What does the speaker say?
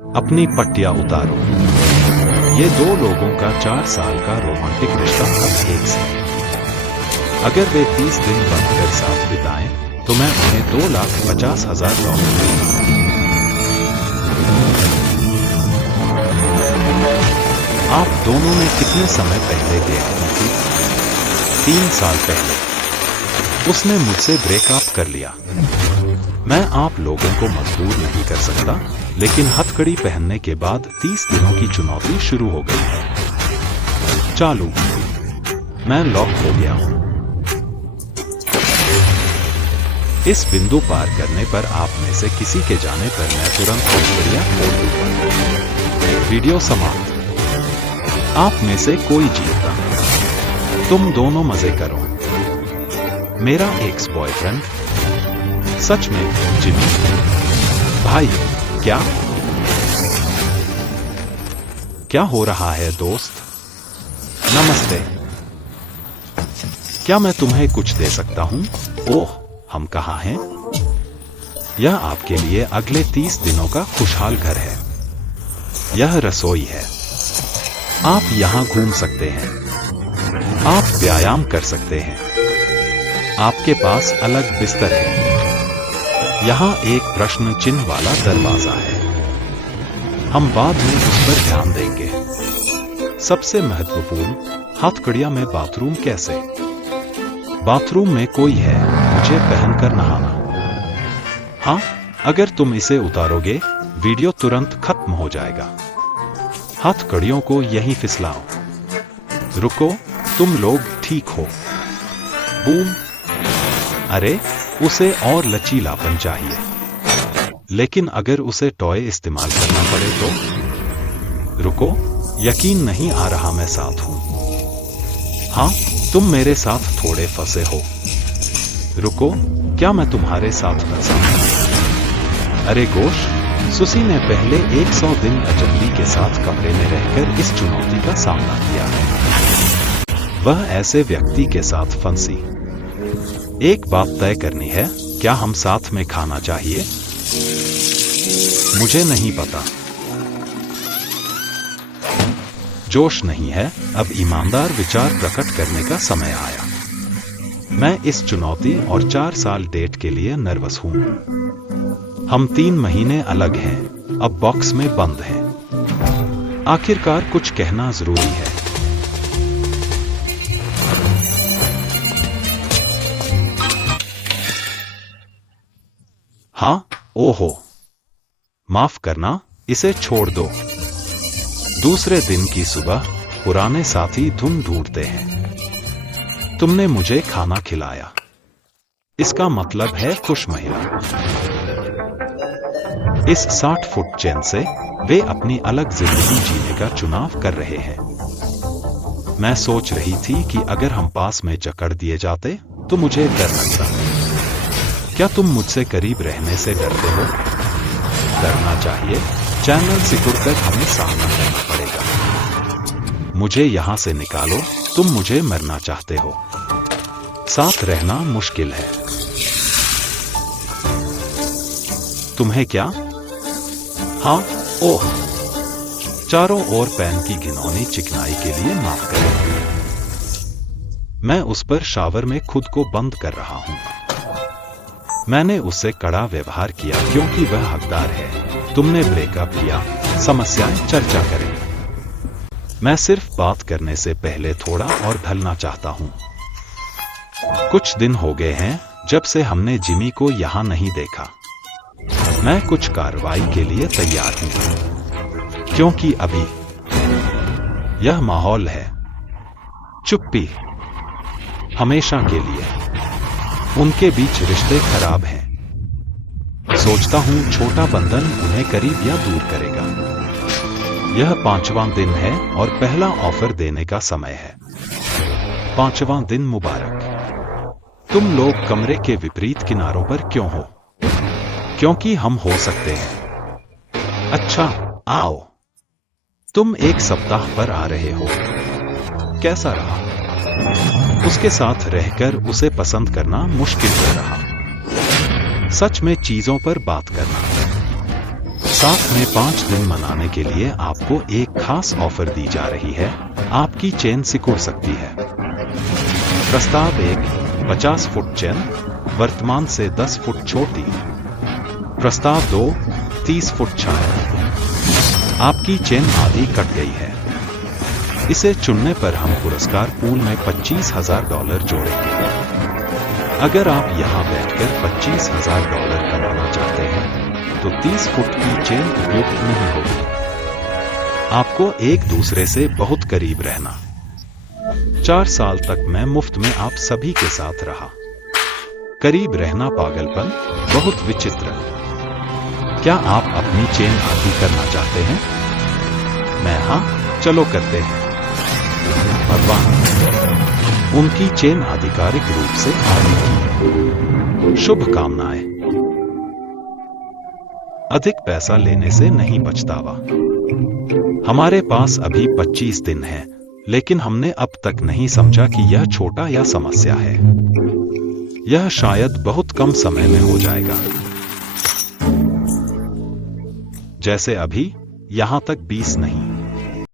अपनी पट्टियां उतारो। ये दो लोगों का 4 साल का रोमांटिक रिश्ता अब एक से। अगर वे 30 दिन बनकर साथ बिताएं तो मैं उन्हें $2,50,000 दूंगा। आप दोनों ने कितने समय पहले डेट की थी? 3 साल पहले। उसने मुझसे ब्रेकअप कर लिया। मैं आप लोगों को मजबूर नहीं कर सकता, लेकिन हथकड़ी पहनने के बाद 30 दिनों की चुनौती शुरू हो गई है। चालू। मैं लॉक हो गया हूं। इस बिंदु पार करने पर आप में से किसी के जाने पर मैं तुरंत हथकड़ियां खोल दूंगा। वीडियो समाप्त। आप में से कोई जीतता। तुम दोनों मजे करो। मेरा एक्स बॉयफ्रेंड? सच में जिमी? भाई क्या हो रहा है दोस्त? नमस्ते। क्या मैं तुम्हें कुछ दे सकता हूं? ओह, हम कहाँ हैं? यह आपके लिए अगले 30 दिनों का खुशहाल घर है। यह रसोई है। आप यहाँ घूम सकते हैं। आप व्यायाम कर सकते हैं। आपके पास अलग बिस्तर है। यहाँ एक प्रश्न चिन्ह वाला दरवाजा है। हम बाद में उस पर ध्यान देंगे। सबसे महत्वपूर्ण, हथकड़ियां में बाथरूम कैसे? बाथरूम में कोई है, मुझे पहनकर नहाना। हाँ, अगर तुम इसे उतारोगे, वीडियो तुरंत खत्म हो जाएगा। हथकड़ियों को यहीं फिसलाओ। रुको, तुम लोग ठीक हो। बूम। अरे, उसे और लचीलापन चाहिए। लेकिन अगर उसे टॉय इस्तेमाल करना पड़े तो? रुको, यकीन नहीं आ रहा मैं साथ हूं। हाँ, तुम मेरे साथ थोड़े फंसे हो। रुको, क्या मैं तुम्हारे साथ फंसा हूं? अरे गोश, सुसी ने पहले 100 दिन अजनबी के साथ कमरे में रहकर इस चुनौती का सामना किया है। वह ऐसे व्यक्ति के साथ फंसी। एक बात तय करनी है, क्या हम साथ में खाना चाहिए? मुझे नहीं पता। जोश नहीं है, अब ईमानदार विचार प्रकट करने का समय आया। मैं इस चुनौती और 4 साल डेट के लिए नर्वस हूं। हम 3 महीने अलग हैं, अब बॉक्स में बंद हैं। आखिरकार कुछ कहना जरूरी है। हाँ, ओहो, माफ करना, इसे छोड़ दो। दूसरे दिन की सुबह, पुराने साथी धुन ढूंढते हैं। तुमने मुझे खाना खिलाया। इसका मतलब है खुश महिला। इस 60 फुट चेन से वे अपनी अलग जिंदगी जीने का चुनाव कर रहे हैं। मैं सोच रही थी कि अगर हम पास में जकड़ दिए जाते तो मुझे डर लगता। क्या तुम मुझसे करीब रहने से डरते हो? डरना चाहिए। चैनल सिकुड़कर हमें सामना करना पड़ेगा। मुझे यहां से निकालो, तुम मुझे मरना चाहते हो। साथ रहना मुश्किल है। तुम्हें क्या? हाँ, ओह। चारों ओर पैन की घिनौनी चिकनाई के लिए माफ करें। मैं उस पर शावर में खुद को बंद कर रहा हूं। मैंने उससे कड़ा व्यवहार किया क्योंकि वह हकदार है। तुमने ब्रेकअप किया, समस्याएं चर्चा करें। मैं सिर्फ बात करने से पहले थोड़ा और ढलना चाहता हूं। कुछ दिन हो गए हैं जब से हमने जिमी को यहां नहीं देखा। मैं कुछ कार्रवाई के लिए तैयार हूं, क्योंकि अभी यह माहौल है। चुप्पी, हमेशा के लिए। उनके बीच रिश्ते खराब हैं। सोचता हूं छोटा बंधन उन्हें करीब या दूर करेगा। यह 5वां दिन है और पहला ऑफर देने का समय है। 5वां दिन मुबारक। तुम लोग कमरे के विपरीत किनारों पर क्यों हो? क्योंकि हम हो सकते हैं। अच्छा, आओ। तुम 1 सप्ताह पर आ रहे हो। कैसा रहा? उसके साथ रहकर उसे पसंद करना मुश्किल हो रहा। सच में चीजों पर बात करना। साथ में 5 दिन मनाने के लिए आपको एक खास ऑफर दी जा रही है। आपकी चेन सिकुड़ सकती है। प्रस्ताव 1, 50 फुट चेन, वर्तमान से 10 फुट छोटी। प्रस्ताव 2, 30 फुट छाया। आपकी चेन आधी कट गई है। इसे चुनने पर हम पुरस्कार पूल में $25,000 जोड़ेंगे। अगर आप यहां बैठकर $25,000 कमाना चाहते हैं तो 30 फुट की चेन उपयुक्त नहीं होगी। आपको एक दूसरे से बहुत करीब रहना। 4 साल तक मैं मुफ्त में आप सभी के साथ रहा। करीब रहना पागलपन, बहुत विचित्र। क्या आप अपनी चेन आधी करना चाहते हैं? मैं हाँ, चलो करते हैं। भगवान, उनकी चेन आधिकारिक रूप से आधी की। शुभकामनाएं। अधिक पैसा लेने से नहीं पछतावा। हमारे पास अभी 25 दिन है, लेकिन हमने अब तक नहीं समझा कि यह छोटा या समस्या है। यह शायद बहुत कम समय में हो जाएगा। जैसे अभी, यहां तक 20 नहीं।